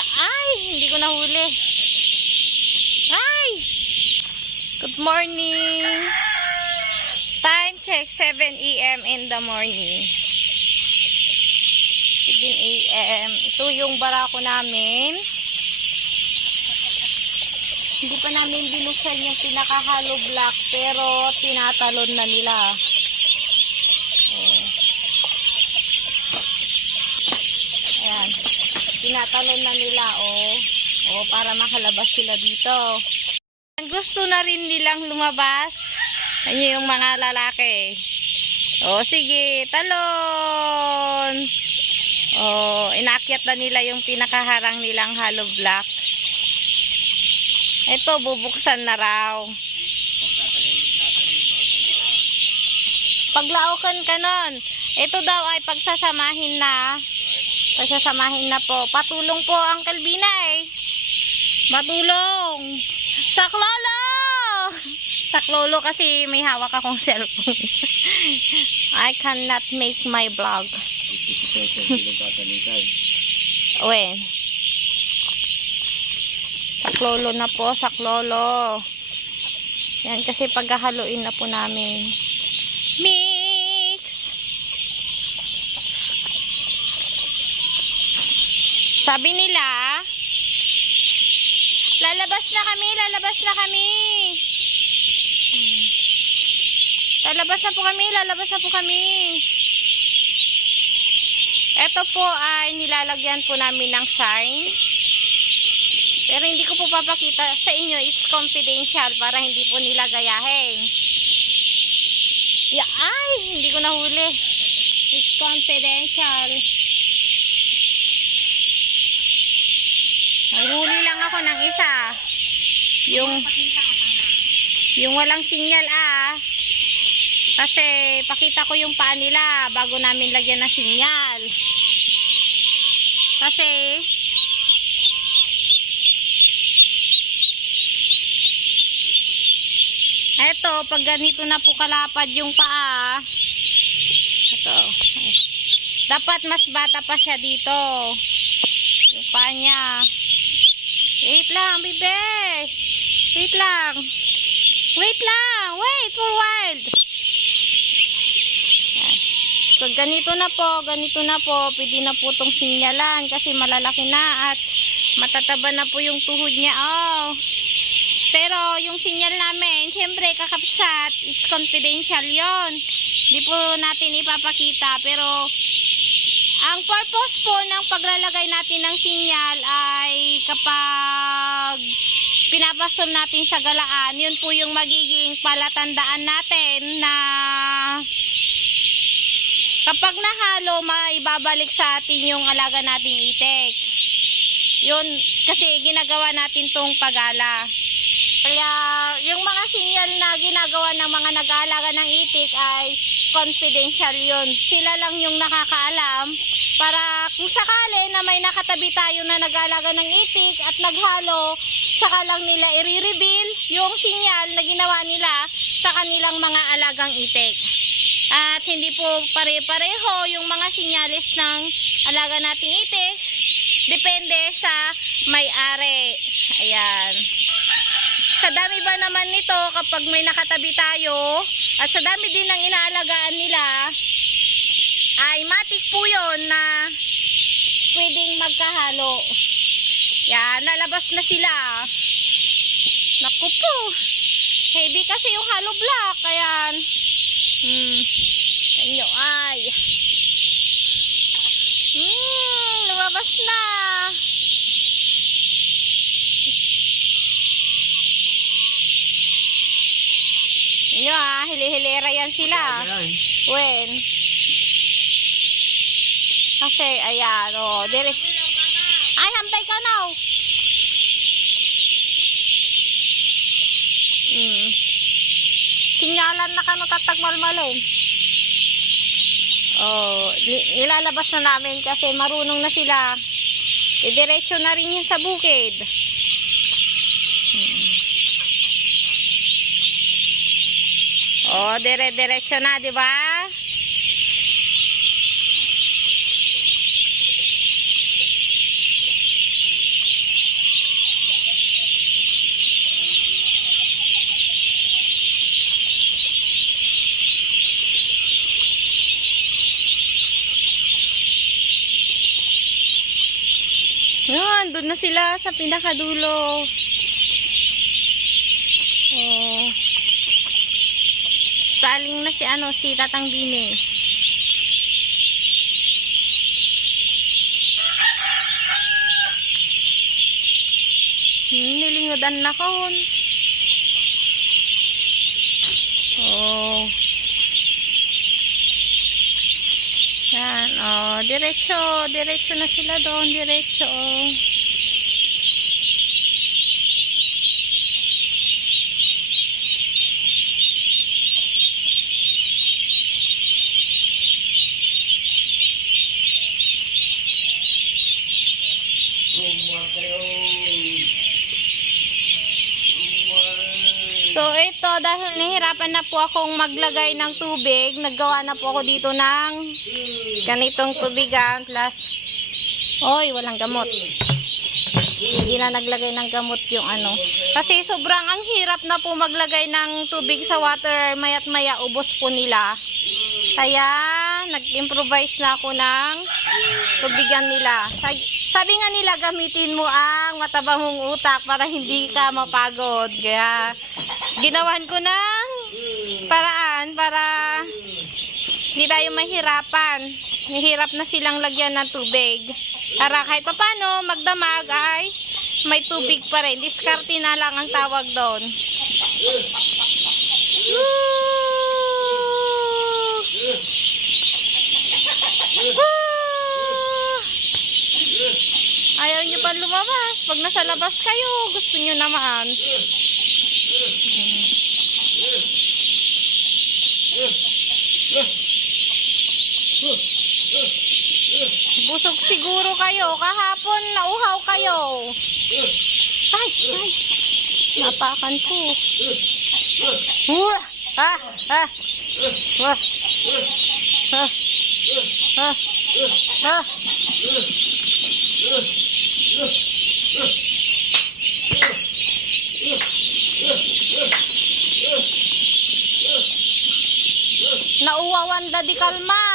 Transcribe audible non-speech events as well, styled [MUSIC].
Ay, hindi ko nahuli. Ay! Good morning. Time check 7 a.m. in the morning. 7 a.m. Ito yung barako namin. Hindi pa namin binuksan yung pinaka-hollow block pero tinatalon na nila. Oh. Ayan. Tinatalon na nila, oh. Oh, para makalabas sila dito. Gusto na rin nilang lumabas. Ano yung mga lalaki. Oh, sige, talon. Oh, inakyat na nila yung pinakaharang nilang hollow block. Ito, bubuksan na raw. Paglaukan ka nun. Ito daw ay pagsasamahin na. Pagsasamahin na po. Patulong po, Uncle Binay. Matulong. Saklolo! [LAUGHS] Saklolo kasi may hawak akong [LAUGHS] cellphone. I cannot make my vlog. [LAUGHS] When? Saklolo na po, saklolo. Yan kasi paghahaluin na po namin. Mix! Sabi nila, lalabas na kami, lalabas na kami. Lalabas na po kami, lalabas na po kami. Ito po ay nilalagyan po namin ng sign. Pero hindi ko po papakita sa inyo. It's confidential para hindi po nila gayahin. Ya, ay, hindi ko nahuli. It's confidential. Nahuli lang ako ng isa. Yung yung walang sinyal ah. Kasi pakita ko yung paa nila bago namin lagyan ng sinyal. Kasi Eto, pag ganito na po kalapad yung paa, ito, dapat mas bata pa siya dito. Yung paa niya. Wait lang, bebe. Wait lang. Wait lang. Wait for a while. Ganito na po, ganito na po, pwede na po itong sinyalan kasi malalaki na at matataba na po yung tuhod niya. Oh. Pero yung sinyal namin, syempre kakapsat, it's confidential yon. Hindi po natin ipapakita. Pero ang purpose po ng paglalagay natin ng sinyal ay kapag pinapasol natin sa galaan, yun po yung magiging palatandaan natin na kapag nahalo, maibabalik sa atin yung alaga nating itik. Yun, kasi ginagawa natin tong pagala. Kaya yung mga sinyal na ginagawa ng mga nag-aalaga ng itik ay confidential yun. Sila lang yung nakakaalam para kung sakali na may nakatabi tayo na nag-aalaga ng itik at naghalo, saka lang nila i-reveal yung sinyal na ginawa nila sa kanilang mga alagang itik. At hindi po pare-pareho yung mga sinyalis ng alaga nating itik. Depende sa may-ari. Ayan. Sa dami ba naman nito kapag may nakatabi tayo at sa dami din ng inaalagaan nila ay matik po yun na pwedeng magkahalo. Yan, nalabas na sila. Naku po. Heavy kasi yung hollow block. Ayan. Hmm. Inyo ay. Hmm, lumabas na. Ah, hili-hilera yan sila. When? Kasi, ayan, o, oh, dire. Ay, hambay ka now. Hmm. Sinyalan na ka no tatagmalmalon. Oh, nilalabas na namin kasi marunong na sila. Idiretso na rin yun sa bukid. Oh, dire-diretso na, di ba? Ah, Yun, doon na sila sa pinakadulo. Oh. Staling na si ano, si Tatang Bini. Hmm, nilingodan na kahon. Oh. Yan, oh, diretso, diretso na sila doon, diretso. Oh. So ito, dahil nahirapan na po akong maglagay ng tubig, naggawa na po ako dito ng ganitong tubigan plus, oy, walang gamot. Hindi na naglagay ng gamot yung ano. Kasi sobrang ang hirap na po maglagay ng tubig sa water, mayat maya ubos po nila. Kaya, nag-improvise na ako ng tubigan nila. Sa- Sabi nga nila, gamitin mo ang matabang mong utak para hindi ka mapagod. Kaya, ginawan ko ng paraan para hindi tayo mahirapan. Nahirap na silang lagyan ng tubig. Para kahit papano, magdamag ay may tubig pa rin. Diskarte na lang ang tawag doon. Ayaw nyo pa lumabas. Pag nasa labas kayo, gusto nyo naman. Busog siguro kayo. Kahapon, nauhaw kayo. Ay, ay. Napakan ko. Wah! Ha! Ha! Wah! Ha! Ha! Ha! Nauwawan da di kalma.